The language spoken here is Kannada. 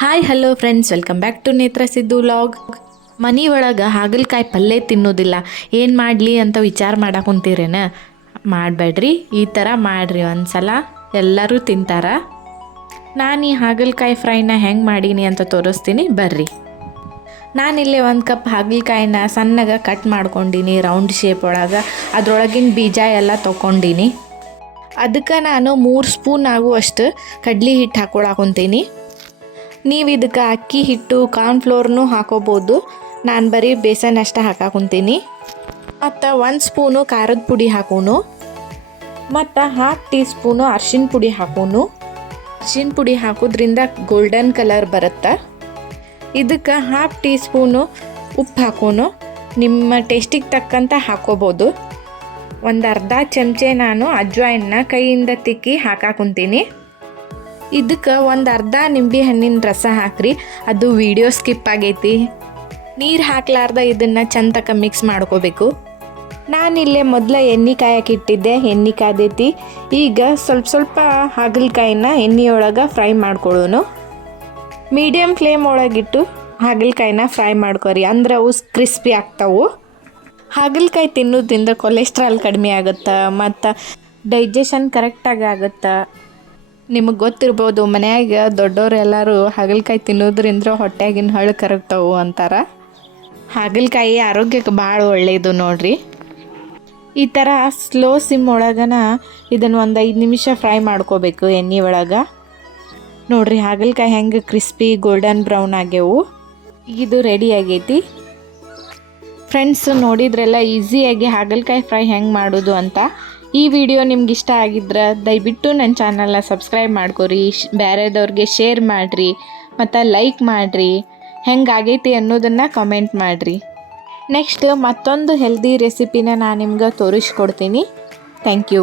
Hi hello friends, welcome back to NetraSiddu vlog. ಮನೆ ಒಳಗೆ ಹಾಗಲಕಾಯಿ ಪಲ್ಯ ತಿನ್ನೋದಿಲ್ಲ, ಏನು ಮಾಡಲಿ ಅಂತ ವಿಚಾರ ಮಾಡಾಕೊಂತೀರೇನ? ಮಾಡಬೇಡ್ರಿ, ಈ ಥರ ಮಾಡಿರಿ ಒಂದ್ಸಲ, ಎಲ್ಲರೂ ತಿಂತಾರ. ನಾನು ಈ ಹಾಗಲಕಾಯಿ ಫ್ರೈನ ಹೆಂಗೆ ಮಾಡೀನಿ ಅಂತ ತೋರಿಸ್ತೀನಿ, ಬರ್ರಿ. ನಾನಿಲ್ಲೇ ಒಂದು ಕಪ್ ಹಾಗಲಕಾಯಿನ ಸಣ್ಣಗೆ ಕಟ್ ಮಾಡ್ಕೊಂಡೀನಿ ರೌಂಡ್ ಶೇಪ್ ಒಳಗೆ. ಅದರೊಳಗಿನ ಬೀಜ ಎಲ್ಲ ತೊಗೊಂಡೀನಿ. ಅದಕ್ಕೆ ನಾನು 3 ಸ್ಪೂನ್ ಆಗುವಷ್ಟು ಕಡ್ಲಿ ಹಿಟ್ಟು ಹಾಕೊಳಕೊಂತೀನಿ. ನೀವು ಇದಕ್ಕೆ ಅಕ್ಕಿ ಹಿಟ್ಟು ಕಾರ್ನ್ಫ್ಲೋರ್ನು ಹಾಕೋಬೋದು. ನಾನು ಬರೀ ಬೇಸನ್ ಅಷ್ಟೇ ಹಾಕಾಕೊಂತೀನಿ. ಮತ್ತು 1 ಸ್ಪೂನು ಖಾರದ ಪುಡಿ ಹಾಕೋನು, ಮತ್ತು 1/2 ಟೀ ಸ್ಪೂನು ಅರ್ಶಿನ ಪುಡಿ ಹಾಕೋನು. ಅರ್ಶಿನ ಪುಡಿ ಹಾಕೋದ್ರಿಂದ ಗೋಲ್ಡನ್ ಕಲರ್ ಬರುತ್ತೆ. ಇದಕ್ಕೆ 1/2 ಟೀ ಸ್ಪೂನು ಉಪ್ಪು ಹಾಕೋನು. ನಿಮ್ಮ ಟೇಸ್ಟಿಗೆ ತಕ್ಕಂತ ಹಾಕೋಬೋದು. ಒಂದು ಅರ್ಧ ಚಮಚೆ ನಾನು ಅಜ್ವಾಯಿನ ಕೈಯಿಂದ ತಿಕ್ಕಿ ಹಾಕಾಕೊಂತೀನಿ. ಇದಕ್ಕೆ ಒಂದು ಅರ್ಧ ನಿಂಬೆ ಹಣ್ಣಿನ ರಸ ಹಾಕ್ರಿ. ಅದು ವಿಡಿಯೋ ಸ್ಕಿಪ್ ಆಗೈತಿ. ನೀರು ಹಾಕ್ಲಾರ್ದ ಇದನ್ನು ಚಂದಕ್ಕೆ ಮಿಕ್ಸ್ ಮಾಡ್ಕೋಬೇಕು. ನಾನಿಲ್ಲೇ ಮೊದಲ ಎಣ್ಣೆ ಕಾಯಕ್ಕೆ ಇಟ್ಟಿದ್ದೆ, ಎಣ್ಣೆ ಕಾದೈತಿ. ಈಗ ಸ್ವಲ್ಪ ಹಾಗಲಕಾಯಿನ ಎಣ್ಣೆಯೊಳಗೆ ಫ್ರೈ ಮಾಡ್ಕೊಳ್ಳೋನು. ಮೀಡಿಯಮ್ ಫ್ಲೇಮ್ ಒಳಗಿಟ್ಟು ಹಾಗಲಕಾಯಿನ ಫ್ರೈ ಮಾಡ್ಕೊರಿ, ಅಂದ್ರೆ ಅವು ಕ್ರಿಸ್ಪಿ ಆಗ್ತಾವು. ಹಾಗಲಕಾಯಿ ತಿನ್ನೋದ್ರಿಂದ ಕೊಲೆಸ್ಟ್ರಾಲ್ ಕಡಿಮೆ ಆಗುತ್ತೆ ಮತ್ತು ಡೈಜೆಷನ್ ಕರೆಕ್ಟಾಗಿ ಆಗುತ್ತೆ. ನಿಮಗೆ ಗೊತ್ತಿರ್ಬೋದು, ಮನ್ಯಾಗ ದೊಡ್ಡವ್ರು ಎಲ್ಲರೂ ಹಾಗಲಕಾಯಿ ತಿನ್ನೋದ್ರಿಂದ ಹೊಟ್ಟೆಗಿನ ಹಳ್ಳು ಕರಗ್ತಾವು ಅಂತಾರೆ. ಹಾಗಲಕಾಯಿ ಆರೋಗ್ಯಕ್ಕೆ ಭಾಳ ಒಳ್ಳೆಯದು ನೋಡ್ರಿ. ಈ ಥರ ಸ್ಲೋ ಸಿಮ್ ಒಳಗನ ಇದನ್ನು ಒಂದು 5 ನಿಮಿಷ ಫ್ರೈ ಮಾಡ್ಕೋಬೇಕು ಎಣ್ಣೆ ಒಳಗೆ. ನೋಡಿರಿ ಹಾಗಲಕಾಯಿ ಹೆಂಗೆ ಕ್ರಿಸ್ಪಿ ಗೋಲ್ಡನ್ ಬ್ರೌನ್ ಆಗ್ಯವು. ಇದು ರೆಡಿ ಆಗೈತಿ. ಫ್ರೆಂಡ್ಸ್, ನೋಡಿದ್ರೆಲ್ಲ ಈಸಿಯಾಗಿ ಹಾಗಲಕಾಯಿ ಫ್ರೈ ಹೆಂಗೆ ಮಾಡೋದು ಅಂತ. ಈ ವಿಡಿಯೋ ನಿಮ್ಗೆ ಇಷ್ಟ ಆಗಿದ್ರೆ ದಯವಿಟ್ಟು ನನ್ನ ಚಾನಲ್ನ ಸಬ್ಸ್ಕ್ರೈಬ್ ಮಾಡ್ಕೊರಿ, ಬೇರೆದವ್ರಿಗೆ ಶೇರ್ ಮಾಡಿರಿ ಮತ್ತು ಲೈಕ್ ಮಾಡಿರಿ. ಹೆಂಗಾಗೈತಿ ಅನ್ನೋದನ್ನು ಕಮೆಂಟ್ ಮಾಡಿರಿ. ನೆಕ್ಸ್ಟ್ ಮತ್ತೊಂದು ಹೆಲ್ದಿ ರೆಸಿಪಿನ ನಾನು ನಿಮ್ಗೆ ತೋರಿಸ್ಕೊಡ್ತೀನಿ. Thank you.